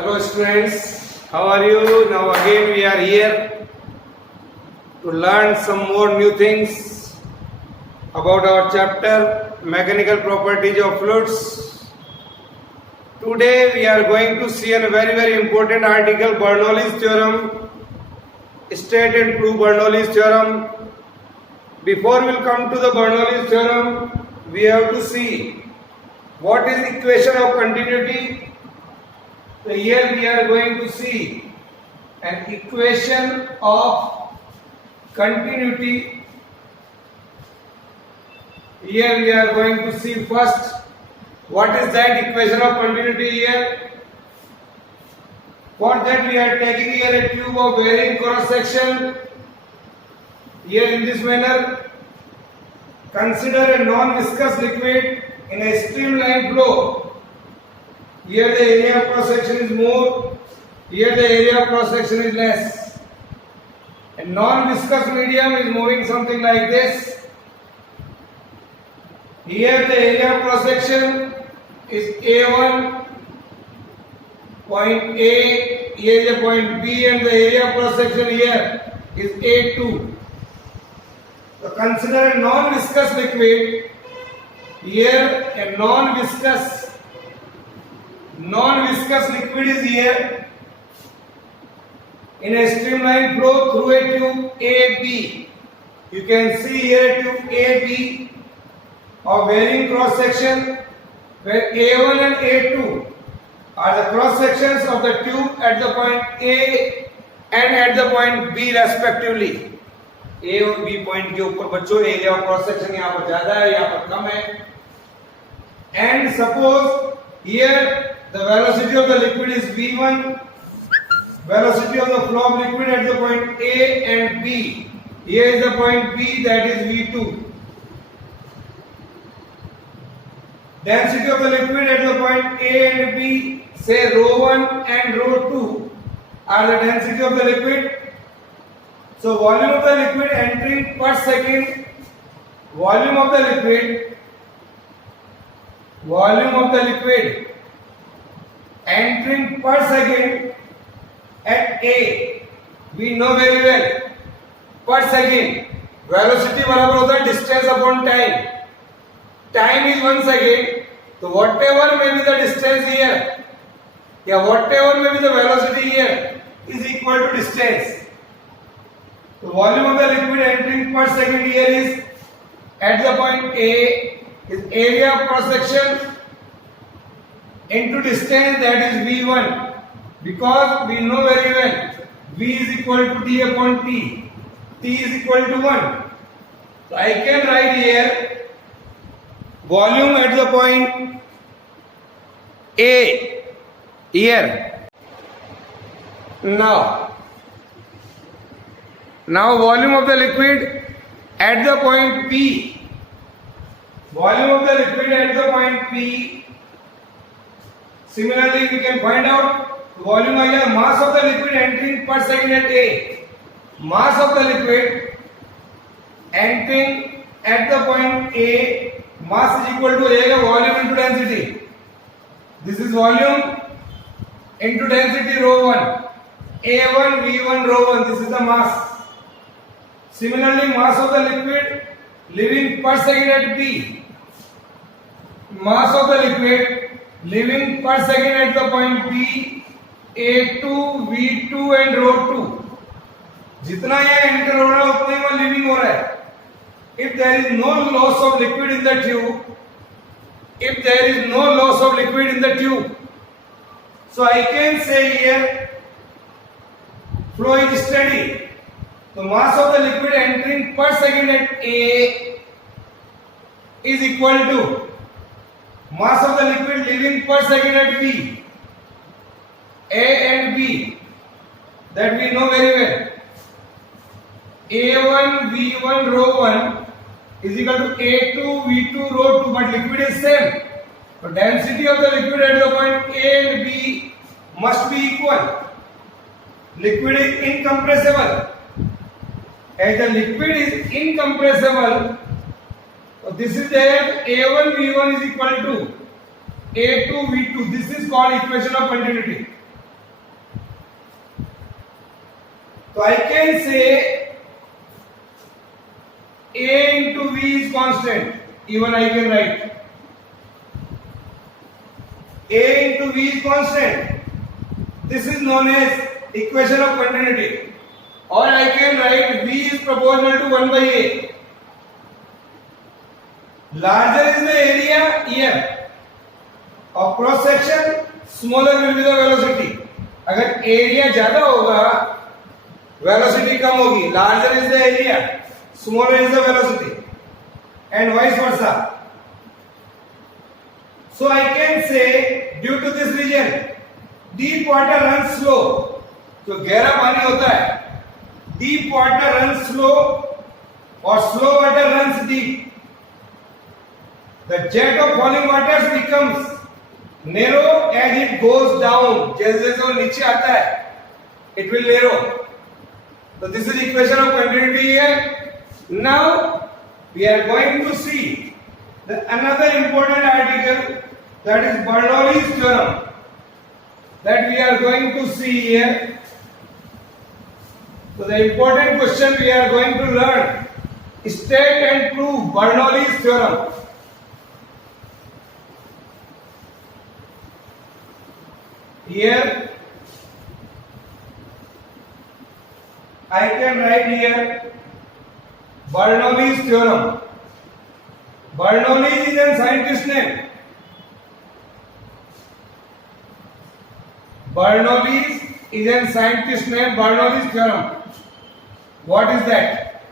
Hello students, how are you? Now again we are here to learn some more new things about our chapter Mechanical Properties of Fluids. Today we are going to see a very important article, Bernoulli's theorem, state and prove Bernoulli's theorem. Before we come to the Bernoulli's theorem, we have to see what is equation of continuity. So here we are going to see an equation of continuity. Here we are going to see first what is that equation of continuity here. For that we are taking here a tube of varying cross section. Here in this manner, consider a non-viscous liquid in a streamlined flow. Here the area of cross section is more, here the area of cross section is less. A non-viscous medium is moving something like this. Here the area of cross section is A1, point A, here is a point B, and the area of cross section here is A2. So consider a non-viscous liquid. Here a non-viscous liquid is here in a streamlined flow through a tube AB. You can see here a tube AB of varying cross section, where A1 and A2 are the cross sections of the tube at the point A and at the point B respectively. A और B point के ऊपर बच्चों area of cross section यहाँ पर ज्यादा है, यहाँ पर कम है. And suppose here the velocity of the liquid is V1, velocity of the flow of liquid at the point A and B. Here is the point B, that is V2. Density of the liquid at the point A and B, say ρ1 and ρ2 are the density of the liquid. So volume of the liquid entering per second, volume of the liquid entering per second at A, we know very well, per second velocity बराबर होता है distance upon time. Time is 1 second, so whatever may be the distance here, whatever may be the velocity here is equal to distance. The volume of the liquid entering per second here is at the point A is area of cross section into distance, that is V1, because we know very well V is equal to D upon T, T is equal to 1. So I can write here volume at the point A here. Now volume of the liquid at the point P. Volume of the liquid at the point P. Similarly, we can find out volume here, mass of the liquid entering per second at A. Mass of the liquid entering at the point A, mass is equal to A volume into density. This is volume into density ρ1. A1, V1, ρ1. This is the mass. Similarly, mass of the liquid living per second at B. Mass of the liquid living per second at the point B, A2, V2 and ρ2. जितना यह enter हो रहा है उतना ही वह living हो रहा है. If there is no loss of liquid in the tube, so I can say here flow is steady. So mass of the liquid entering per second at A is equal to mass of the liquid leaving per second at B. A and B, that we know very well. A1 V1 ρ1 is equal to A2 V2 ρ2, but liquid is same. So density of the liquid at the point A and B must be equal. Liquid is incompressible. As the liquid is incompressible, so this is there, A1 V1 is equal to A2 V2. This is called equation of continuity. So I can say A into V is constant. Even I can write A into V is constant. This is known as equation of continuity. Or I can write V is proportional to 1 by A. Larger is the area here of cross section, smaller will be the velocity. अगर area ज्यादा होगा velocity कम होगी. Larger is the area, smaller is the velocity, and vice versa. So I can say due to this region deep water runs slow. तो गहरा पानी होता है, deep water runs slow or slow water runs deep. The jet of falling waters becomes narrow as it goes down. जैसे जैसे वो नीचे आता है, it will narrow. So this is equation of continuity here. Now we are going to see another important article, that is Bernoulli's theorem, that we are going to see here. So the important question we are going to learn: state and prove Bernoulli's theorem. Here I can write here Bernoulli's theorem. Bernoulli is a scientist name. Bernoulli is a scientist name. Bernoulli's theorem. What is that?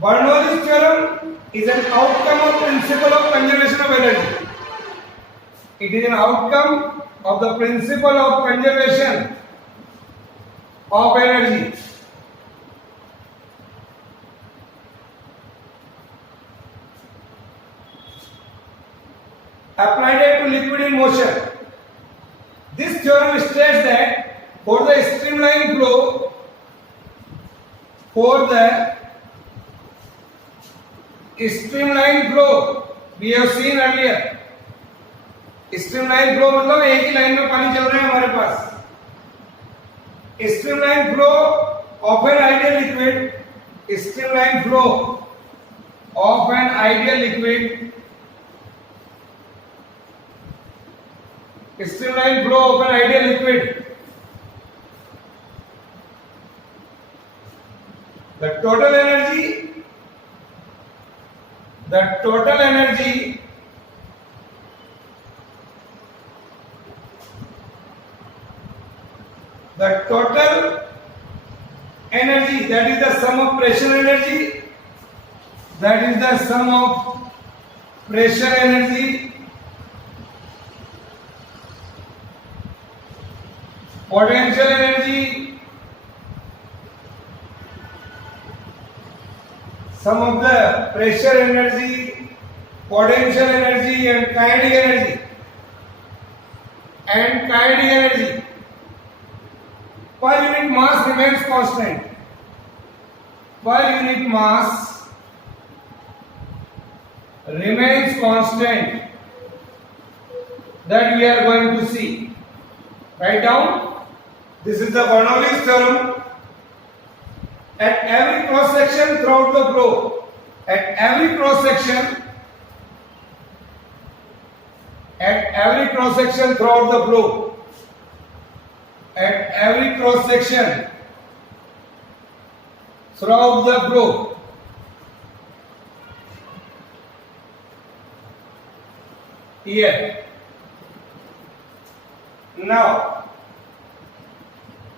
Bernoulli's theorem is an outcome of principle of conservation of energy. It is an outcome of the principle of conservation of energy. Applied it to liquid in motion. This theorem states that for the streamline flow, we have seen earlier. Streamline flow मतलब एक ही line में पानी चल रहा है हमारे पास. Streamline flow of an ideal liquid, streamline flow of an ideal liquid, streamline flow of an ideal liquid. The total energy that is the sum of pressure energy, potential energy, sum of the pressure energy, potential energy and kinetic energy per unit mass remains constant. Per unit mass remains constant. That we are going to see. Write down. This is the Bernoulli's theorem. At every cross section throughout the flow, at every cross section throughout the flow, at every cross section throughout the flow, here. Now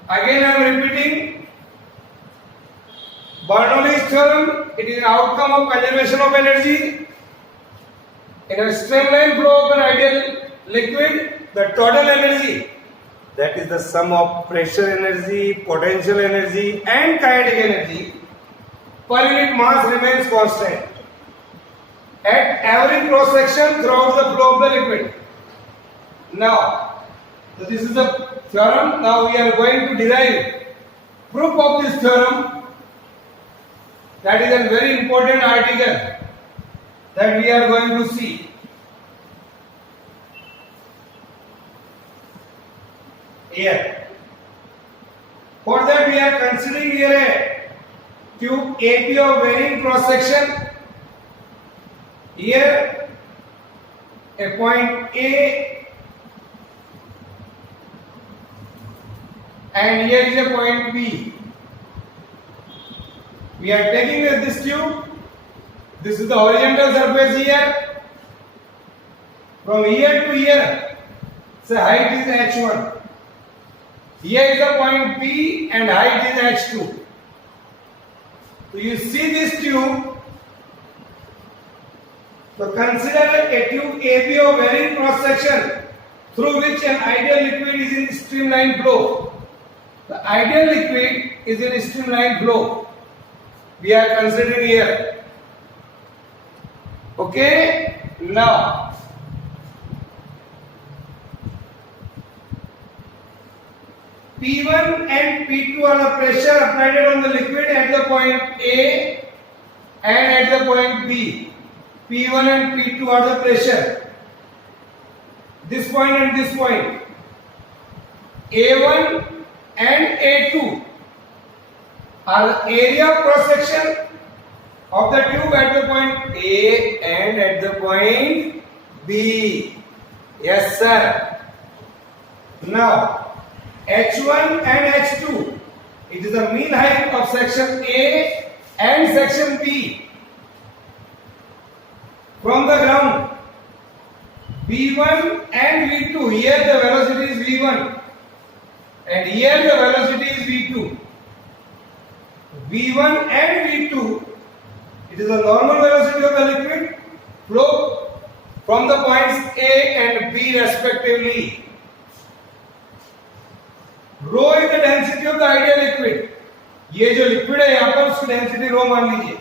again I am repeating Bernoulli's theorem. It is an outcome of conservation of energy. In a streamline flow of an ideal liquid, the total energy, that is the sum of pressure energy, potential energy and kinetic energy per unit mass remains constant at every cross section throughout the flow of the liquid. Now, so this is the theorem. Now we are going to derive proof of this theorem. That is a very important article that we are going to see. air. For that we are considering here a tube AP of varying cross section. Here a point A and here is a point B. We are taking this tube. This is the horizontal surface here. From here to here, so height is h1. Here is the point P and height is h2. So you see this tube. So consider a tube AB of varying cross section through which an ideal liquid is in streamline flow. The ideal liquid is in streamline flow. We are considering here. Okay? Now, P1 and P2 are the pressure applied on the liquid at the point A and at the point B. P1 and P2 are the pressure. This point and this point. A1 and A2 are the area of cross section of the tube at the point A and at the point B. Yes, sir. Now, H1 and H2, it is the mean height of section A and section B from the ground. V1 and V2, here the velocity is V1 and here the velocity is V2. V1 and V2, it is the normal velocity of the liquid flow from the points A and B respectively. Rho is the density of the ideal liquid. ये जो liquid है यहाँ पर उसकी density rho मान लीजिए.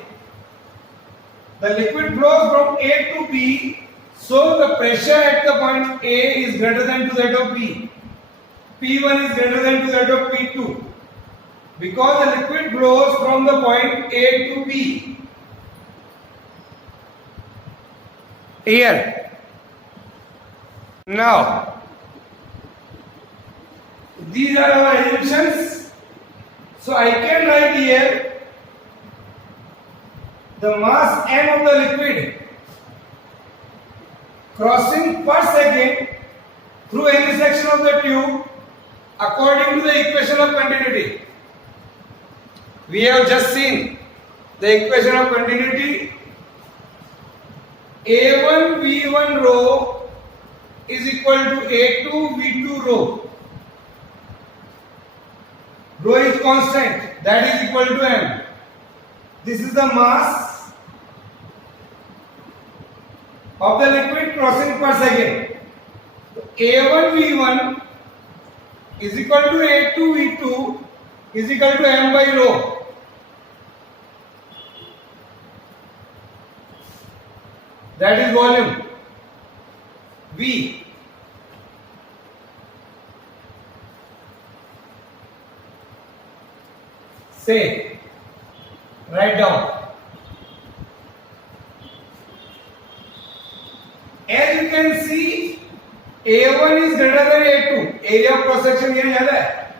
The liquid flows from A to B, so the pressure at the point A is greater than to that of B. P1 is greater than to that of P2. Because the liquid flows from the point A to B. Here. Now, these are our assumptions. So I can write here the mass m of the liquid crossing per second through any section of the tube according to the equation of continuity. We have just seen the equation of continuity. A1 V1 rho is equal to A2 V2 rho. Rho is constant, that is equal to m. This is the mass of the liquid crossing per second. A1 V1 is equal to A2 V2 is equal to m by rho. That is volume V. Say, write down. As you can see, A1 is greater than A2. Area of cross section here ज़्यादा है.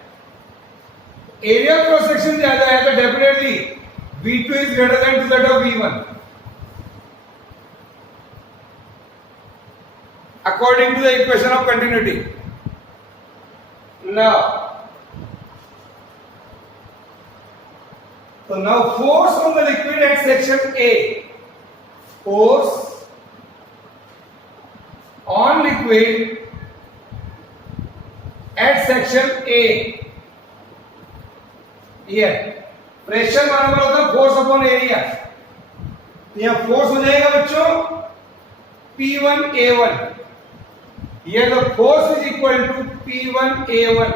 Area of cross section ज़्यादा है तो definitely V2 is greater than to that of V1. According to the equation of continuity. Now, so now force on the liquid at section A. Force on liquid at section A. Here pressure बराबर होता है force upon area. तो यहाँ force हो जाएगा बच्चों P1 A1. Here the force is equal to P1 A1.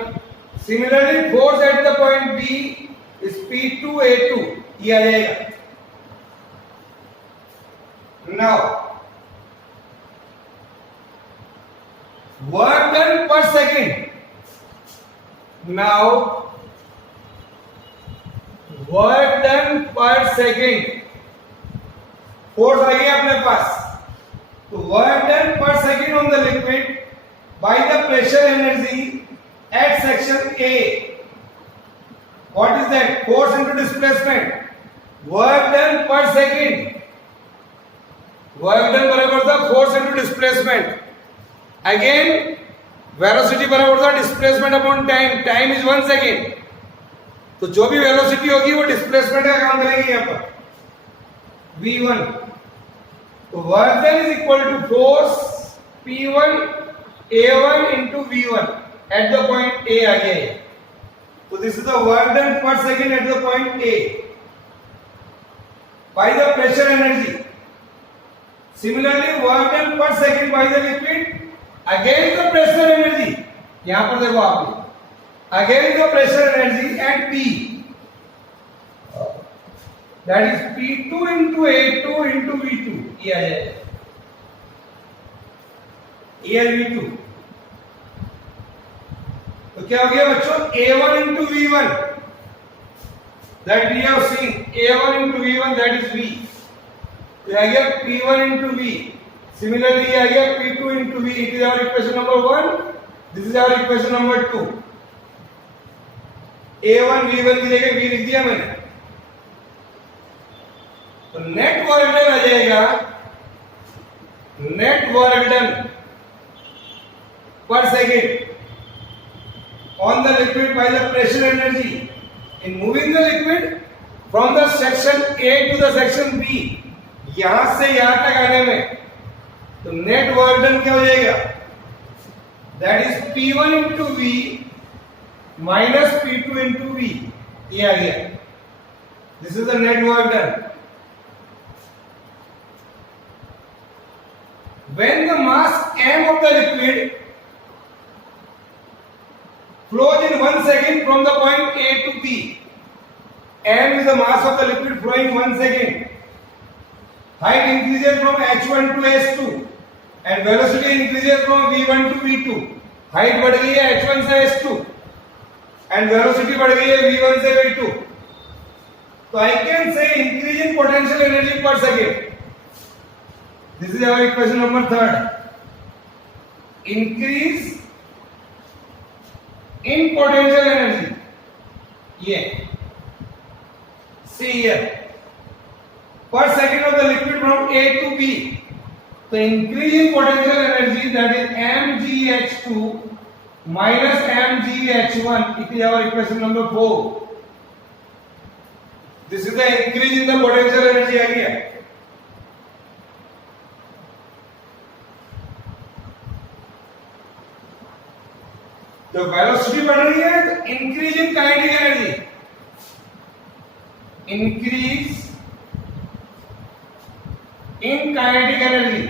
Similarly, force at the point B is P2 A2. ये आ जाएगा. Now, work done per second. Now, work done per second. Force आ गया अपने पास. So work done per second on the liquid by the pressure energy at section A. What is that? Force into displacement. Work done per second. Work done बराबर था force into displacement. Again, velocity बराबर था displacement upon time. Time is 1 second. तो जो भी velocity होगी वो displacement का काम करेगी यहाँ पर v1. तो work done is equal to force p1 a1 into v1 at the point A आ गया है. So this is the work done per second at the point A by the pressure energy. Similarly, work done per second by the liquid against the pressure energy. यहाँ पर देखो आपने against the pressure energy at P. That is P2 into A2 into V2. ये आ जाएगा. ये V2. तो क्या हो गया बच्चों? A1 into V1. That we have seen. A1 into V1 that is V. ये आ गया P1 into V. Similarly ये आ गया P2 into V. It is our equation number 1. This is our equation number 2. A1 V1 की जगह V लिख दिया मैंने. तो नेट वर्क डन आ जाएगा. Net work done per second on the liquid by the pressure energy in moving the liquid from the section A to the section B. यहां से यहां तक आने में तो नेट वर्क डन क्या हो जाएगा? That is P1 into V minus P2 into V. ये आ गया. This is the net work done. When the mass m of the liquid flows in 1 second from the point A to B, m is the mass of the liquid flowing 1 second. Height increases from h1 to h2 and velocity increases from v1 to v2. Height बढ़ गई है h1 से h2 and velocity बढ़ गई है v1 से v2. So I can say increase in potential energy per second. This is our equation number 3rd. Increase in potential energy. Yeah. See here. Per second of the liquid from A to B. The increase in potential energy, that is mgh2 minus mgh1. It is our equation number 4. This is the increase in the potential energy area. तो velocity बढ़ रही है तो increase in kinetic energy. Increase in kinetic energy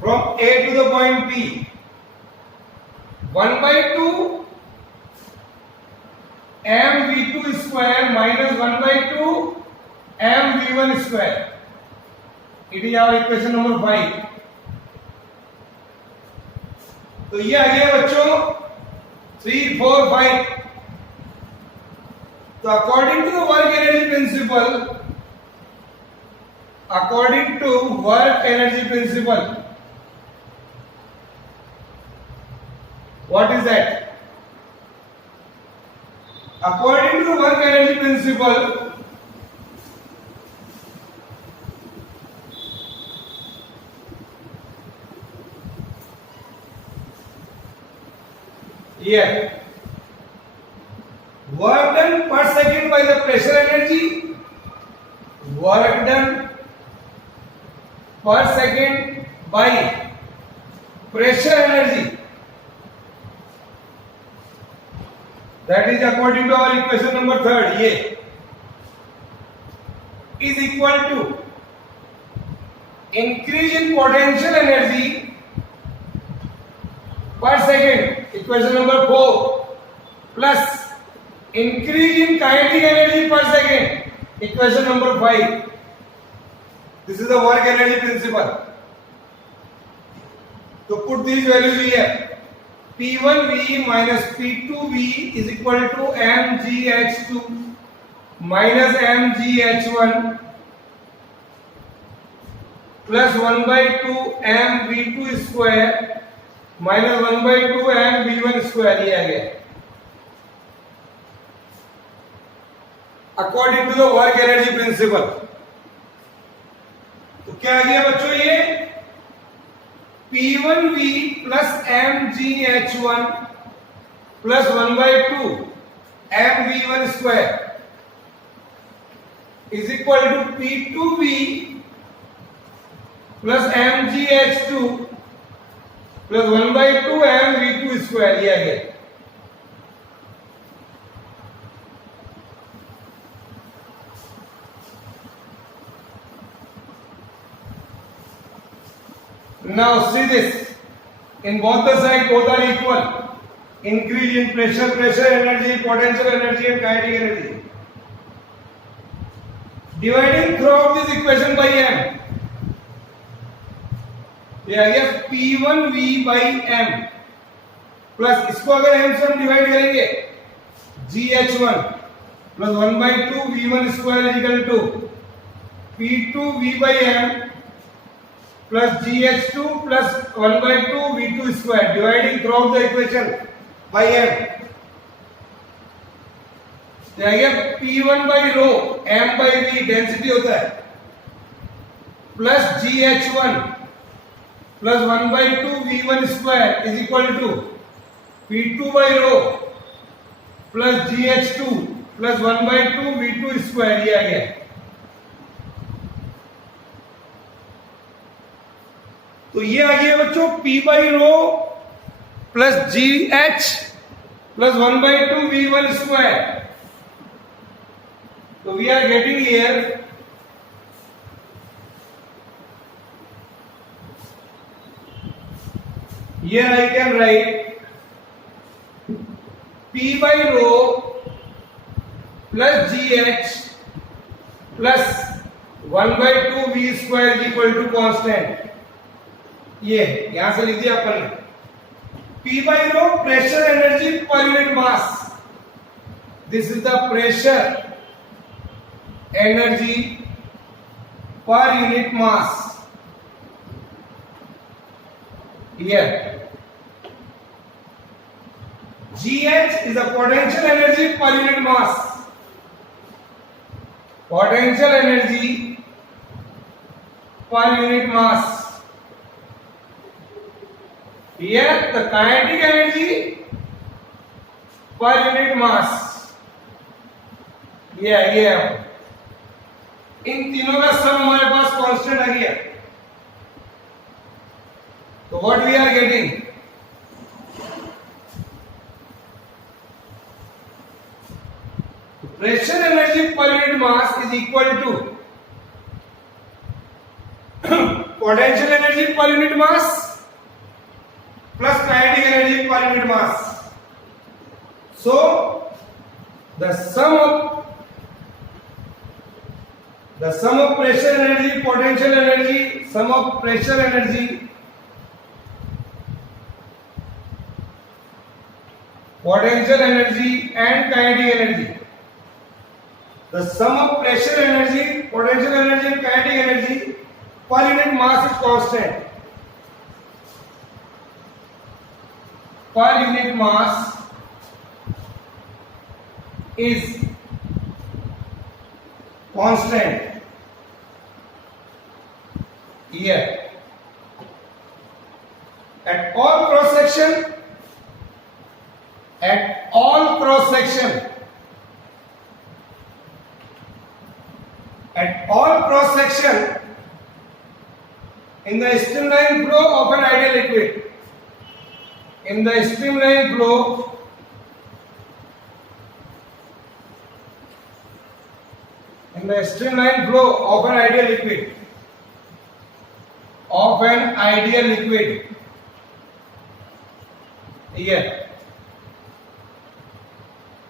from A to the point P. 1/2 mv2 square minus 1/2 mv1 square. It is our equation number 5. तो ये आ गया बच्चों 3, 4, 5. तो according to the work energy principle, what is that? According to the work energy principle, here work done per second by the pressure energy, work done per second by pressure energy, that is according to our equation number 3rd, ये is equal to increase in potential energy per second, equation number 4, plus increase in kinetic energy per second, equation number 5. This is the work energy principle. So put these values here. P1V minus P2V is equal to mgh2 minus mgh1 plus 1/2 mv2 square minus 1/2 m v one square, ये आ गया according to the work energy principle. तो क्या आ गया बच्चों, ये P1V plus mgh1 plus 1/2 mv1 square is equal to P2V plus mgh2 plus 1/2 mv2 square, ये आ गया। Now see this, in both the sides both are equal, increase in pressure energy, potential energy and kinetic energy. Dividing throughout this equation by m, ये आ गया P1V by m plus इसको अगर m से हम डिवाइड करेंगे GH1 plus 1/2 V1 square is equal to P2V by m plus GH2 plus 1/2 V2 square, dividing throughout the equation by m, जाएगा P1 by rho m by v density होता है plus GH1 plus 1/2 V1 square is equal to P2 by rho plus GH2 plus 1/2 V2 square, ये आ गया। तो ये आ गया बच्चों P by rho plus G H plus 1/2 V1 square. तो we are getting here I can write P by rho plus G H plus 1/2 V square is equal to constant. ये यहां से लिख दिया अपन ने P by rho pressure energy per unit mass, this is the pressure energy per unit mass here. GH is the potential energy per unit mass, potential energy per unit mass. Here the kinetic energy per unit mass, ये इन तीनों का सम हमारे पास constant आ गया। तो what we are getting, pressure energy per unit mass is equal to potential energy per unit mass plus kinetic energy per unit mass. So the sum of pressure energy, potential energy, sum of pressure energy, potential energy and kinetic energy, the sum of pressure energy, potential energy and kinetic energy per unit mass is constant. Per unit mass is constant here at all cross section, at all cross section, at all cross section in the streamline flow of an ideal liquid, in the streamline flow of an ideal liquid, here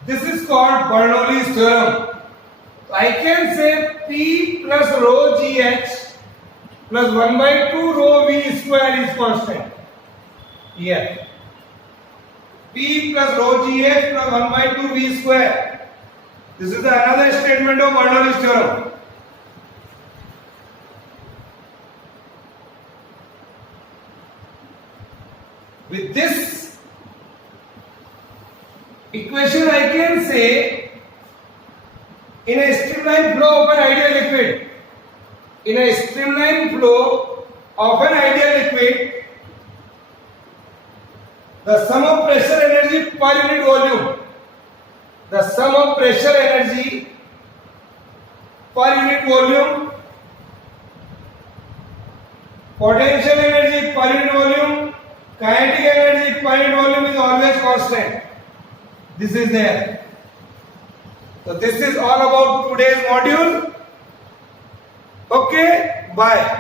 this is called Bernoulli's theorem. I can say P plus rho GH plus 1/2 rho V square is constant. Here P plus rho GH plus 1/2 V square. This is another statement of Bernoulli's theorem. With this equation I can say, in a streamline flow of an ideal liquid, in a streamline flow of an ideal liquid, the sum of pressure energy per unit volume, the sum of pressure energy per unit volume, potential energy per unit volume, kinetic energy per unit volume is always constant. This is there. So this is all about today's module. Okay, bye.